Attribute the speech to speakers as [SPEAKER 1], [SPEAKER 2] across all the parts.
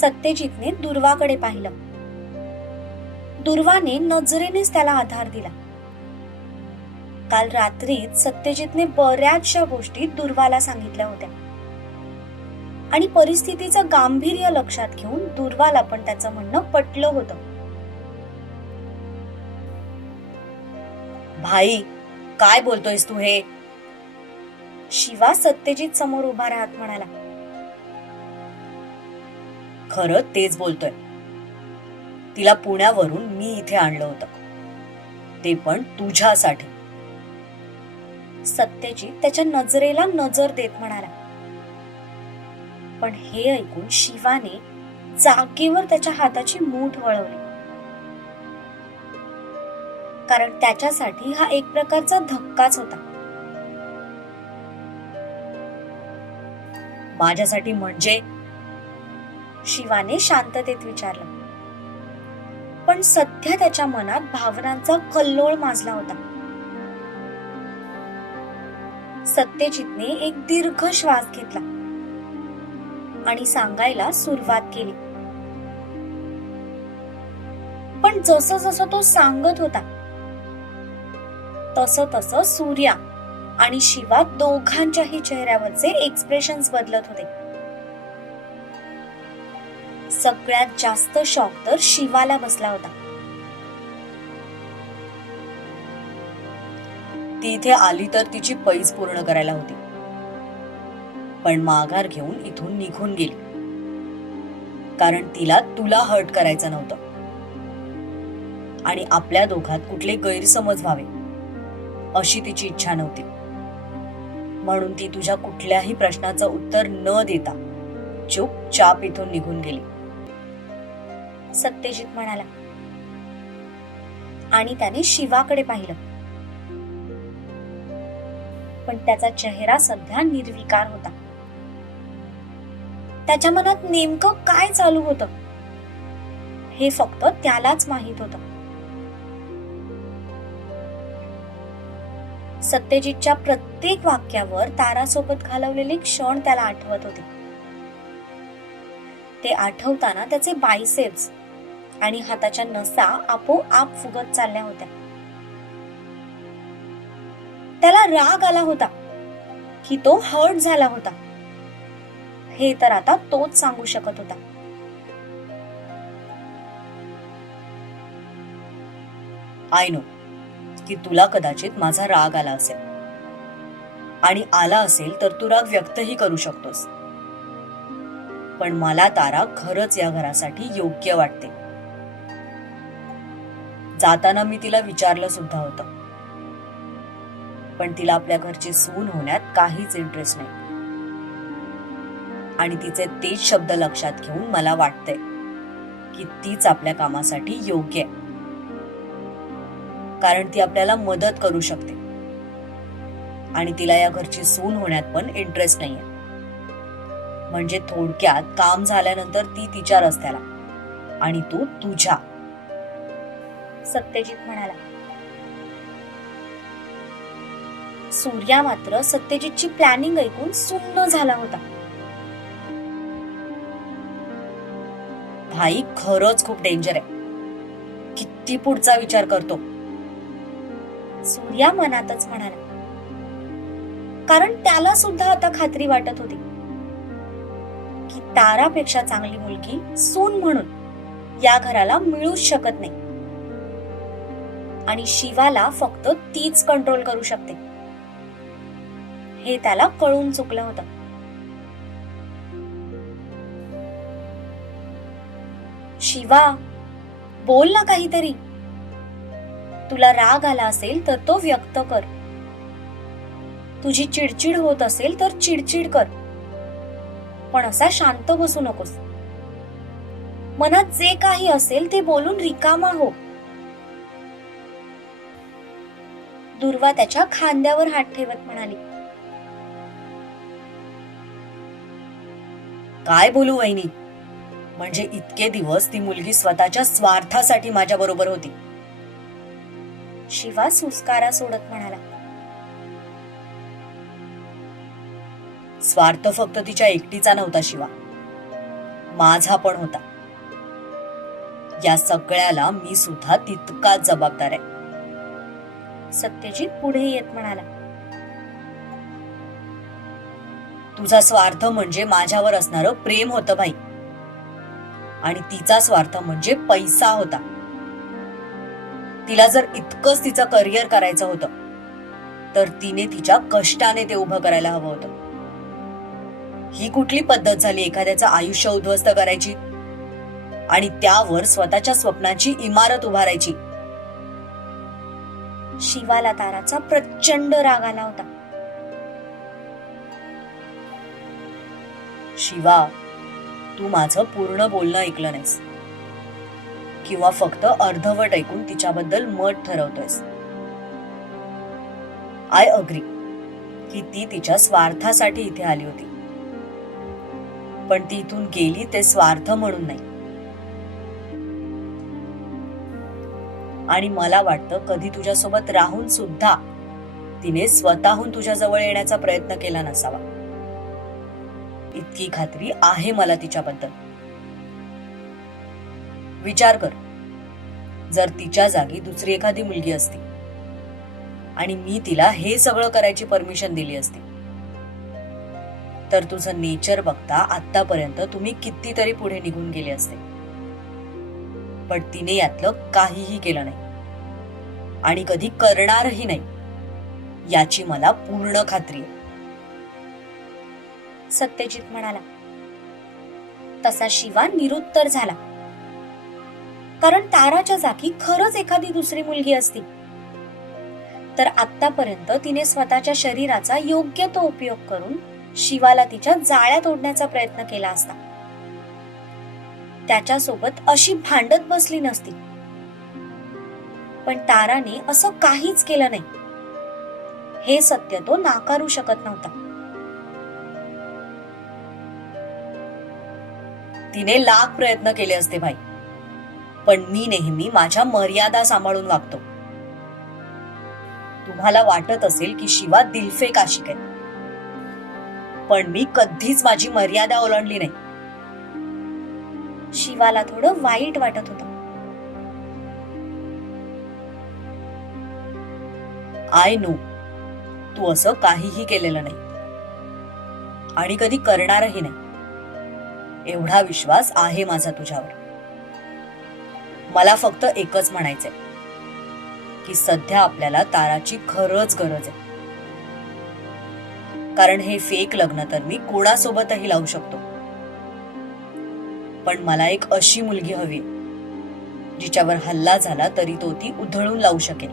[SPEAKER 1] सत्यजितने दुर्वाकडे पाहिलं. दुर्वाने नजरेनेच त्याला आधार दिला. काल रात्रीत सत्यजितने बऱ्याचशा गोष्टी दुर्वाला सांगितल्या होत्या. आणि परिस्थितीचं गांभीर्य लक्षात घेऊन दुर्वाला पण त्याचं म्हणणं पटलं होतं.
[SPEAKER 2] भाई काय बोलतोयस तू हे?
[SPEAKER 1] शिवा सत्यजित समोर उभा राहत म्हणाला.
[SPEAKER 2] खरं तेच बोलतोय. तिला पुण्यावरून मी इथे आणलं होतं. ते पण तुझ्यासाठी.
[SPEAKER 1] सत्यजित त्याच्या नजरेला नजर देत म्हणाला. पण हे ऐकून शिवाने जागेवर त्याच्या हाताची मूठ वळवली. कारण त्याच्यासाठी हा एक प्रकारचा धक्काच होता.
[SPEAKER 2] माझ्यासाठी म्हणजे
[SPEAKER 1] शिवाने शांततेत विचारलं. पण सध्या त्याच्या मनात भावनांचा कल्लोळ माजला होता. सत्यजितने एक दीर्घ श्वास घेतला आणि सांगायला सुरुवात केली. पण जसं जसं तो सांगत होता तस तसं सूर्या आणि शिवा दोघांच्याही चेहऱ्यावरचे एक्सप्रेशन्स बदलत होते. सगळ्यात जास्त शॉक तर शिवाला बसला होता.
[SPEAKER 2] ती इथे आली तर तिची पैज पूर्ण करायला होती. पण माघार घेऊन इथून निघून गेली. कारण तिला तुला हर्ट करायचं नव्हतं. आणि आपल्या दोघात कुठले गैरसमज व्हावे अशी तिची इच्छा नव्हती. म्हणून ती तुझ्या कुठल्याही प्रश्नाचं उत्तर न देता चुपचाप इथून निघून गेली.
[SPEAKER 1] सत्यजित म्हणाला. आणि त्याने शिवाकडे पाहिलं. पण त्याचा चेहरा सध्या निर्विकार होता. त्याच्या मनात नेमकं काय चालू होतं? हे फक्त त्यालाच माहीत होतं. सत्यजितच्या प्रत्येक वाक्यावर तारासोबत घालवलेले क्षण त्याला आठवत होते. ते आठवताना त्याचे बायसेप्स आणि हाताच्या नसा आपोआप फुगत चालल्या होत्या. त्याला राग आला होता की तो हर्ट झाला होता. हे तर आता तोच सांगू शकत होता.
[SPEAKER 2] आय नो की तुला कदाचित माझा राग आला असेल. आणि आला असेल तर तू राग व्यक्तही करू शकतोस. पण मला तारा खरंच या घरासाठी योग्य वाटते. जाताना मी तिला विचारलं सुद्धा होतं. पण तिला आपल्या घरची सून होण्यात काहीच इंटरेस्ट नाही. आणि तिचे तेच शब्द लक्षात घेऊन मला वाटतंय की तीच आपल्या कामासाठी योग्य आहे. कारण ती आपल्याला मदत करू शकते. आणि तिला या घरची सून होण्यात पण इंटरेस्ट नाहीये. म्हणजे थोडक्यात काम झाल्यानंतर ती तिच्या रस्त्याला आणि तू तुझ्या.
[SPEAKER 1] सत्यजित म्हणाला. सूर्या मात्र सत्यजितची प्लॅनिंग ऐकून सुन्न झाला होता.
[SPEAKER 2] भाई खरंच खूप डेंजर आहे. किती पुढचा विचार करतो?
[SPEAKER 1] सूर्या मनातच म्हणाला. कारण त्याला सुद्धा आता खात्री वाटत होती. की तारापेक्षा चांगली मुलगी सून म्हणून या घराला मिळूच शकत नाही. आणि शिवाला फक्त तीच कंट्रोल करू शकते. हे त्याला कळून चुकलं होतं. शिवा बोल ना काहीतरी. तुला राग आला असेल तर तो व्यक्त कर. तुझी चिडचिड होत असेल तर चिडचिड कर. पण असा शांत बसू नकोस. मनात जे काही असेल ते बोलून रिकामा हो. दुर्वा त्याच्या खांद्यावर हात ठेवत म्हणाली.
[SPEAKER 2] काय बोलू वहिनी? म्हणजे इतके दिवस ती मुलगी स्वतःच्या स्वार्थासाठी माझ्या बरोबर होती.
[SPEAKER 1] शिवा सुस्कारा सोडत म्हणाला.
[SPEAKER 2] स्वार्थ फक्त तिच्या एकटीचा नव्हता शिवा. माझा पण होता. या सगळ्याला मी सुद्धा तितकाच जबाबदार आहे.
[SPEAKER 1] सत्यजित पुढे येत म्हणाला
[SPEAKER 2] तुझा स्वार्थ म्हणजे माझ्यावर असणारं प्रेम होतं भाई. आणि तिचा स्वार्थ म्हणजे पैसा होता. तिला जर इतकंच तिचं करिअर करायचं होतं तर तिने तिच्या कष्टाने ते उभं करायला हवं होतं. ही कुठली पद्धत झाली एखाद्याचं आयुष्य उद्ध्वस्त करायची? आणि त्यावर स्वतःच्या स्वप्नाची इमारत उभारायची?
[SPEAKER 1] शिवाला ताराचा प्रचंड राग आला होता.
[SPEAKER 2] शिवा तू माझं पूर्ण बोलणं ऐकलं नाहीस. किंवा फक्त अर्धवट ऐकून तिच्याबद्दल मत ठरवतोयस. आय अग्री की ती तिच्या स्वार्थासाठी इथे आली होती. पण ती इथून गेली ते स्वार्थ म्हणून नाही. आणि मला वाटतं कधी तुझ्यासोबत राहून सुद्धा तिने स्वतःहून तुझ्या जवळ येण्याचा प्रयत्न केला नसावा. इतकी खात्री आहे मला तिच्याबद्दल. विचार कर. जर तिच्या जागी दुसरी एखादी मुलगी असती आणि मी तिला हे सगळं करायची परमिशन दिली असती तर तुझं नेचर बघता आतापर्यंत तुम्ही कितीतरी पुढे निघून गेले असते. पण तिने यातलं काहीही केलं नाही. आणि कधी करणारही नाही. याची मला पूर्ण खात्री आहे.
[SPEAKER 1] सत्यजित म्हणाला तसा शिवा निरुत्तर झाला. कारण ताराच्या जागी खरंच एखादी दुसरी मुलगी असती. तर आतापर्यंत तिने स्वतःच्या शरीराचा योग्य तो उपयोग करून शिवाला तिच्या जाळ्यात ओढण्याचा प्रयत्न केला असता. त्याच्यासोबत अशी भांडत बसली नसती. पण ताराने असं काहीच केलं नाही. हे सत्य तो नाकारू शकत नव्हता.
[SPEAKER 2] तिने लाख प्रयत्न केले असते भाई पण मी नेहमी माझ्या मर्यादा सांभाळून वागतो. तुम्हाला वाटत असेल की शिवा दिलफेक आशिक आहे. पण मी कधीच माझी मर्यादा ओलांडली नाही.
[SPEAKER 1] शिवाला थोडं वाईट वाटत होतं.
[SPEAKER 2] आय नो तू असं काहीही केलेलं नाही. आणि कधी करणारही नाही. एवढा विश्वास आहे माझा तुझ्यावर. मला फक्त एकच म्हणायचंय की सध्या आपल्याला ताराची खरंच गरज आहे. कारण हे फेक लग्न तर मी कोणासोबतही लावू शकतो. पण मला एक अशी मुलगी हवी जिच्यावर हल्ला झाला तरी तो ती उधळून लावू शकेल.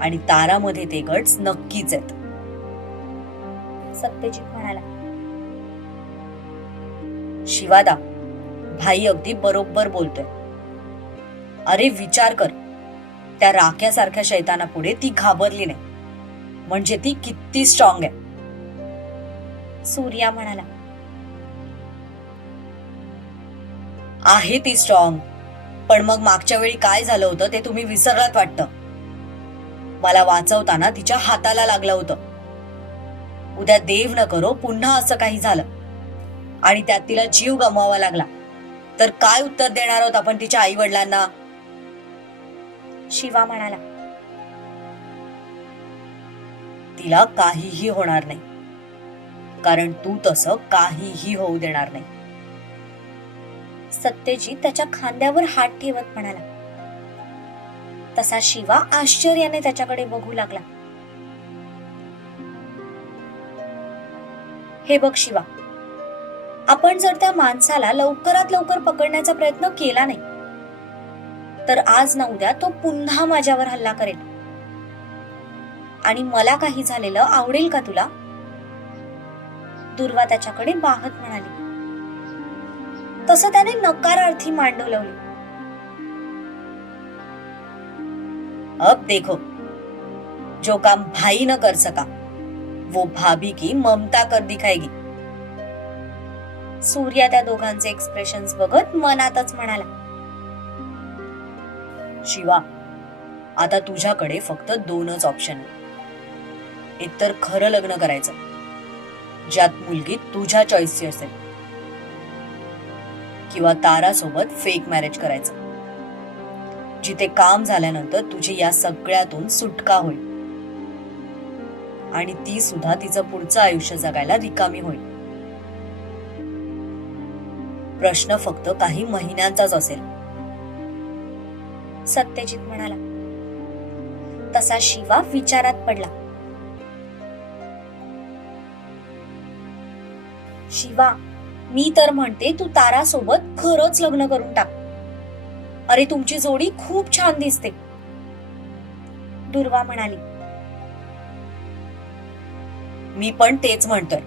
[SPEAKER 2] आणि तारामध्ये ते गट्स नक्कीच आहेत.
[SPEAKER 1] सत्यजित म्हणाला.
[SPEAKER 2] शिवादा भाई अगदी बरोबर बोलतोय. अरे विचार कर त्या राख्यासारख्या शैतानापुढे ती घाबरली नाही. म्हणजे ती किती स्ट्रॉंग आहे.
[SPEAKER 1] सूर्या म्हणाला.
[SPEAKER 2] आहे ती स्ट्रॉंग पण मग मागच्या वेळी काय झालं होतं ते तुम्ही विसरलात वाटतं. मला वाचवताना तिच्या हाताला लागलं होतं. उद्या देव न करो पुन्हा असं काही झालं. आणि त्यात तिला जीव गमवावा लागला. तर काय उत्तर देणार आहोत आपण तिच्या आई वडिलांना
[SPEAKER 1] शिवा म्हणाला
[SPEAKER 2] तिला काहीही होणार नाही. कारण तू तसं काहीही होऊ देणार नाही.
[SPEAKER 1] सत्यजीत त्याच्या खांद्यावर हात ठेवत म्हणाला. तसा शिवा आश्चर्याने त्याच्याकडे बघू लागला. हे बघ शिवा आपण जर त्या माणसाला लवकरात लवकर पकडण्याचा प्रयत्न केला नाही तर आज ना उद्या तो पुन्हा माझ्यावर हल्ला करेल. आणि मला काही झालेलं आवडेल का तुला? दुर्वा त्याच्याकडे पाहत म्हणाली. तसं त्याने नकारार्थी मान डोलवली
[SPEAKER 2] अब देखो जो काम भाई न कर सका वो भाभी की ममता कर दिखाएगी.
[SPEAKER 1] सूर्या त्या दोघांचे एक्सप्रेशन बघत मनातच म्हणाला
[SPEAKER 2] शिवा आता तुझ्याकडे फक्त दोनच ऑप्शन आहे एकतर खरं लग्न करायचं ज्यात मुलगी तुझ्या चॉईसची असेल. किंवा तारासोबत फेक मॅरेज करायचं. जिथे काम झाल्यानंतर तुझी या सगळ्यातून सुटका होईल. आणि ती सुद्धा तिचं पुढचं आयुष्य जगायला रिकामी होईल. प्रश्न फक्त काही महिन्यांचाच असेल.
[SPEAKER 1] सत्यजित म्हणाला. तसा शिवा विचारात पडला. शिवा मी तर म्हणते तू तारासोबत खरंच लग्न करून टाक. अरे तुमची जोडी खूप छान दिसते. दुर्वा म्हणाली.
[SPEAKER 2] मी पण तेच म्हणतोय.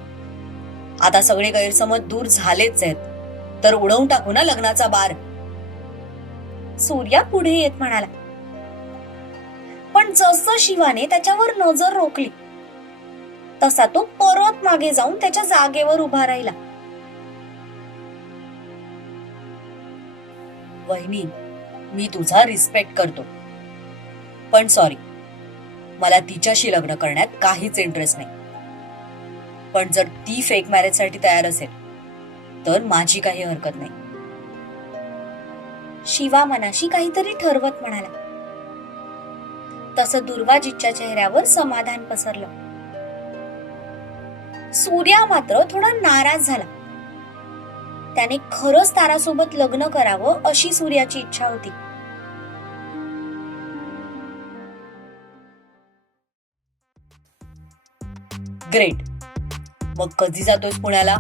[SPEAKER 2] आता सगळे गैरसमज दूर झालेच आहेत. तर उडवून टाकू ना लग्नाचा बार.
[SPEAKER 1] सूर्या पुढे येत म्हणाला. पण जसं शिवाने त्याच्यावर नजर रोखली तसा तो परत मागे जाऊन त्याच्या जागेवर उभा राहिला.
[SPEAKER 2] वहिनी मी तुझा रिस्पेक्ट करतो. पण सॉरी मला तिच्याशी लग्न करण्यात काहीच इंटरेस्ट नाही. पण जर ती फेक मॅरेजसाठी तयार असेल तर माझी काही हरकत नाही.
[SPEAKER 1] शिवा मनाशी काहीतरी ठरवत म्हणाला. तसं दुर्वाजीच्या चेहऱ्यावर समाधान पसरलं. सूर्या मात्र थोडा नाराज झाला. त्याने खरंच तारासोबत लग्न करावं अशी सूर्याची इच्छा होती.
[SPEAKER 2] ग्रेट मग कधी जातोयस पुण्याला?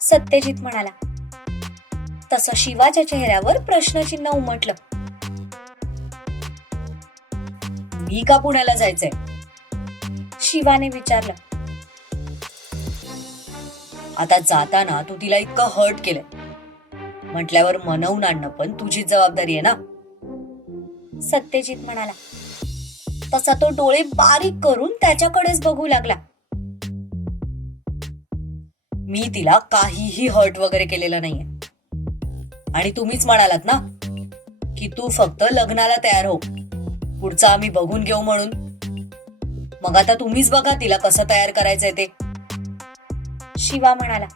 [SPEAKER 1] सत्यजित म्हणाला. तसं शिवाच्या चेहऱ्यावर प्रश्नचिन्ह उमटलं.
[SPEAKER 2] मी का पुण्याला जायचंय?
[SPEAKER 1] शिवाने विचारलं.
[SPEAKER 2] आता जाताना तू तिला इतकं हर्ट केलंय. म्हटल्यावर मनवून आणणं पण तुझीच जबाबदारी आहे ना?
[SPEAKER 1] सत्यजित म्हणाला. तसा तो डोळे बारीक करून त्याच्याकडेच बघू लागला.
[SPEAKER 2] मी तिला काहीही हर्ट वगैरे केलेलं नाहीये. आणि तुम्हीच म्हणालात ना की तू फक्त लग्नाला तयार हो. पुढचं आम्ही बघून घेऊ म्हणून. मग आता तुम्हीच बघा तिला कसं तयार करायचंय ते.
[SPEAKER 1] शिवा म्हणाला.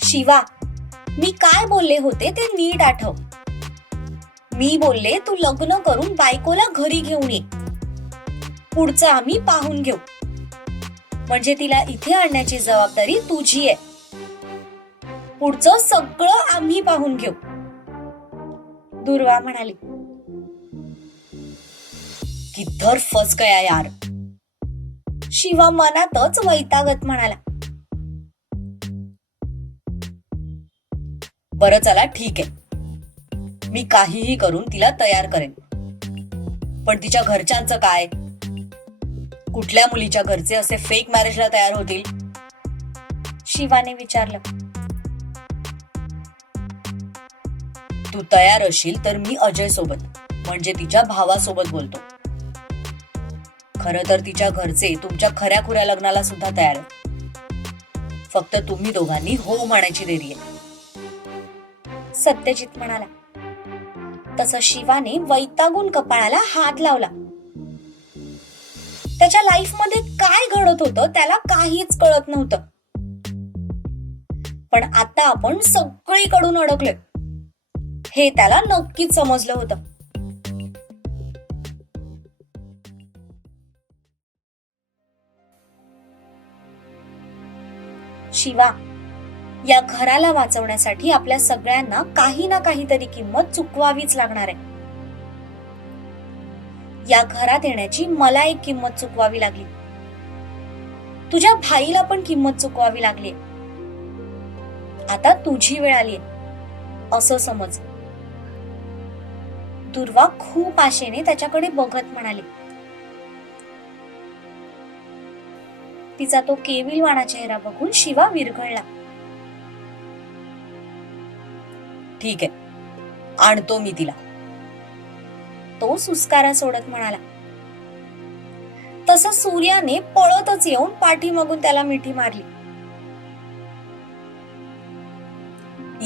[SPEAKER 1] शिवा मी काय बोलले होते ते नीट आठव. मी बोलले तू लग्न करून बायकोला घरी घेऊन ये. पुढचं आम्ही पाहून घेऊ. म्हणजे तिला इथे आणण्याची जबाबदारी तुझी आहे. पुढचं सगळं आम्ही पाहून घेऊ. दुर्वा म्हणाली.
[SPEAKER 2] किद्धर फस गया यार.
[SPEAKER 1] शिवा मनातच वैतागत म्हणाला.
[SPEAKER 2] बरं चला ठीक आहे. मी काहीही करून तिला तयार करेन. पण तिच्या घरच्यांचं काय? कुठल्या मुलीच्या घरचे असे फेक मॅरेजला तयार होतील?
[SPEAKER 1] शिवाने विचारलं.
[SPEAKER 2] तू तयार असशील तर मी अजय सोबत म्हणजे तिच्या भावासोबत बोलतो. खरं तर तिच्या घरचे तुमच्या खऱ्या खुऱ्या लग्नाला सुद्धा तयार फक्त तुम्ही दोघांनी हो म्हणायची देरी आहे.
[SPEAKER 1] सत्यजित म्हणाला तसं शिवाने वैतागून कपाळाला हात लावला. त्याच्या लाईफमध्ये काय घडत होतं त्याला काहीच कळत नव्हतं. पण आता आपण सगळीकडून अडकलोय. हे त्याला नक्कीच समजलं होतं. शिवा. या घराला वाचवण्यासाठी आपल्या सगळ्यांना काही ना काहीतरी किंमत चुकवावीच लागणार आहे. या घरात येण्याची मला एक किंमत चुकवावी लागली. तुझ्या भाईला पण किंमत चुकवावी लागली. आता तुझी वेळ आली असं समज. दुर्वा खूप आशेने त्याच्याकडे बघत म्हणाली. तिचा तो केविलवाणा चेहरा बघून शिवा विरघळला.
[SPEAKER 2] ठीक आहे आणतो मी तिला.
[SPEAKER 1] तो सुस्कारा सोडत म्हणाला. तसं सूर्याने पळतच येऊन पाठीमागून त्याला मिठी मारली.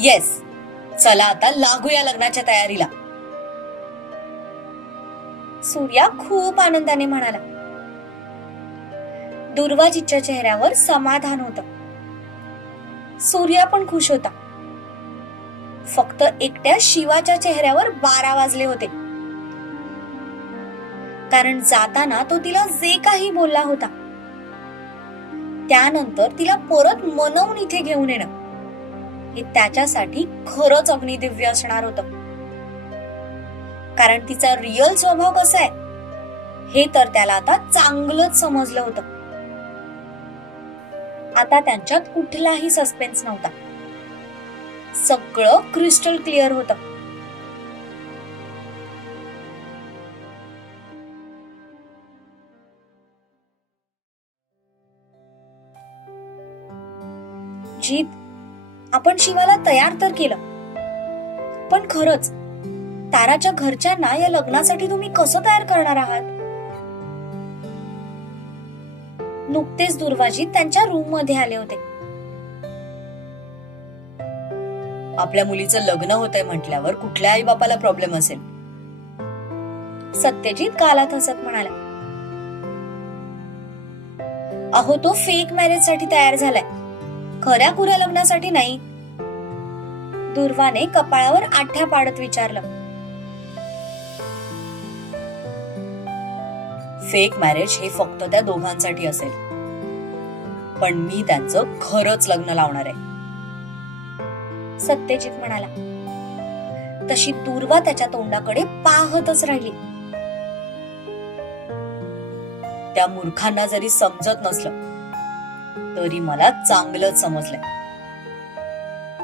[SPEAKER 2] येस चला आता लागूया लग्नाच्या तयारीला.
[SPEAKER 1] सूर्या खूप आनंदाने म्हणाला. दुर्वाजीच्या चेहऱ्यावर समाधान होत. सूर्या पण खुश होता. फक्त एकट्या शिवाच्या चेहऱ्यावर बारा वाजले होते. कारण जाताना तो तिला जे काही बोलला होता. त्यानंतर तिला परत मनवून इथे घेऊन येणं. हे त्याच्यासाठी खरंच अग्निदिव्य असणार होतं. कारण तिचा रिअल स्वभाव कसा आहे हे तर त्याला आता चांगलंच समजलं होतं. आता त्यांच्यात कुठलाही सस्पेन्स नव्हता. सगळं क्रिस्टल क्लिअर होतं. जीत आपण शिवाला तयार तर केलं. पण खरंच ताराच्या घरच्यांना या लग्नासाठी तुम्ही कसं तयार करणार आहात? नुकतेच दुर्वाजी त्यांच्या रूममध्ये आले होते.
[SPEAKER 2] आपल्या मुलीचं लग्न होतंय म्हटल्यावर कुठल्या आई बापाला प्रॉब्लेम असेल?
[SPEAKER 1] सत्यजित गालात हसत म्हणाला. अहो तो फेक मॅरेजसाठी तयार झालाय. खऱ्या खुऱ्या लग्नासाठी नाही. दुर्वाने कपाळावर आठ्या पाडत विचारलं.
[SPEAKER 2] फेक मॅरेज हे फक्त त्या दोघांसाठी असेल. पण मी त्यांचं खरंच लग्न लावणार आहे.
[SPEAKER 1] सत्यजित म्हणाला तशी दूर्वा त्याच्या तोंडाकडे पाहतच राहिली.
[SPEAKER 2] त्या मूर्खांना जरी समजत नसलं तरी मला चांगलंच समजलंय.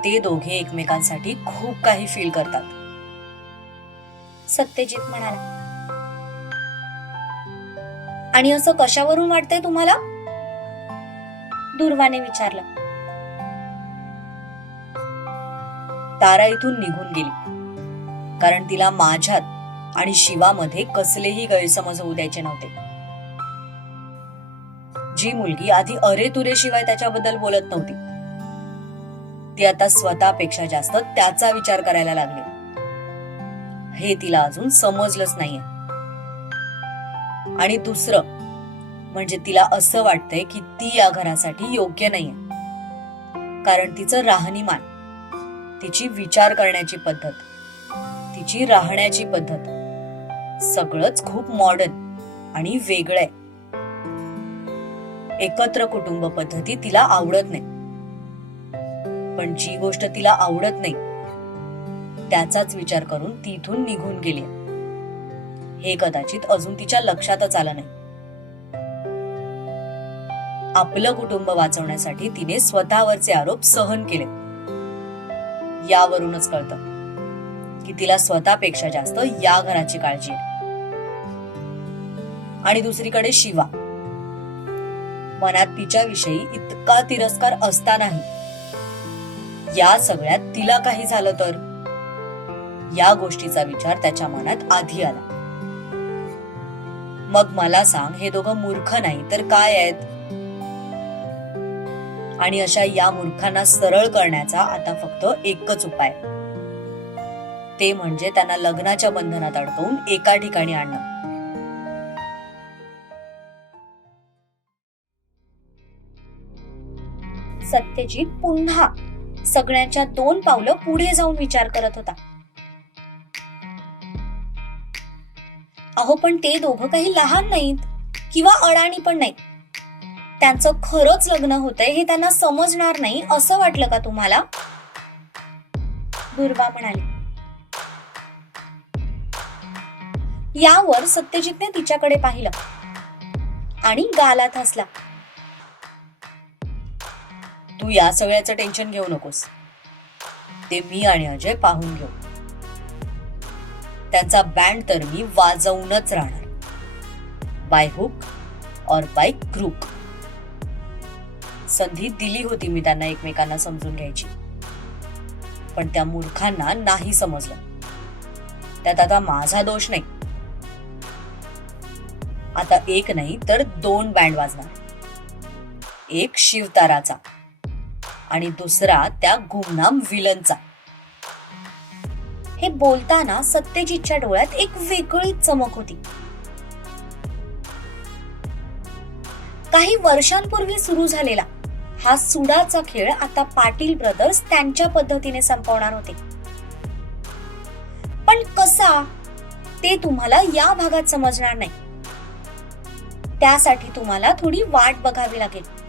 [SPEAKER 2] ते दोघे एकमेकांसाठी खूप काही फील करतात.
[SPEAKER 1] सत्यजित म्हणाला आणि असं कशावरून वाटतंय तुम्हाला? दुर्वाने विचारलं.
[SPEAKER 2] तारा इथून निघून गेली. कारण तिला माझ्यात आणि शिवामध्ये कसलेही गैरसमज होऊ द्यायचे नव्हते. जी मुलगी आधी अरे तुरे शिवाय त्याच्याबद्दल बोलत नव्हती. ती आता स्वतःपेक्षा जास्त त्याचा विचार करायला लागली. हे तिला अजून समजलंच नाहीये. आणि दुसरं म्हणजे तिला असं वाटतंय की ती या घरासाठी योग्य नाहीये. कारण तिचं राहणीमान तिची विचार करण्याची पद्धत तिची राहण्याची पद्धत सगळंच खूप मॉडर्न आणि वेगळं आहे एकत्र कुटुंब पद्धती तिला आवडत नाही. पण जी गोष्ट तिला आवडत नाही त्याचाच विचार करून ती इथून निघून गेली हे कदाचित अजून तिच्या लक्षातच आलं नाही. आपलं कुटुंब वाचवण्यासाठी तिने स्वतःवरचे आरोप सहन केले. यावरूनच कळतं की तिला स्वतःपेक्षा जास्त या घराची काळजी आहे. आणि दुसरीकडे शिवा. मनात तिच्याविषयी इतका तिरस्कार असतानाही या सगळ्यात तिला काही झालं तर? या गोष्टीचा विचार त्याच्या मनात आधी आला. मग मला सांग हे दोघं मूर्ख नाही तर काय आहेत? आणि अशा या मूर्खांना सरळ करण्याचा आता फक्त एकच उपाय. ते म्हणजे त्यांना लग्नाच्या बंधनात अडकवून एका ठिकाणी आणणं.
[SPEAKER 1] सत्यजित पुन्हा सगळ्यांच्या दोन पावलं पुढे जाऊन विचार करत होता. अहो पण ते दोघं काही लहान नाहीत किंवा अडाणी पण नाहीत. त्यांचं खरंच लग्न होतंय हे त्यांना समजणार नाही असं वाटलं का तुम्हाला? दुर्वा म्हणाली. यावर सत्यजितने तिच्याकडे पाहिलं आणि गालात हसला.
[SPEAKER 2] तू या सगळ्याचं टेन्शन घेऊ नकोस. ते मी आणि अजय पाहून घेऊ. त्यांचा बँड तर मी वाजवूनच राहणार. By hook or by crook संधी दिली होती मी त्यांना एकमेकांना समजून घ्यायची. पण त्या मूर्खांना नाही समजलं. त्यात आता माझा दोष नाही. आता एक नाही तर दोन बँड वाजणार. एक शिवताराचा आणि दुसरा त्या गुमनाम विलनचा
[SPEAKER 1] हे बोलताना सत्यजितच्या डोळ्यात एक वेगळीच चमक होती. काही वर्षांपूर्वी सुरू झालेला हा सुडाचा खेळ आता पाटील ब्रदर्स त्यांच्या पद्धतीने संपवणार होते. पण कसा ते तुम्हाला या भागात समजणार नाही. त्यासाठी तुम्हाला थोडी वाट बघावी लागेल.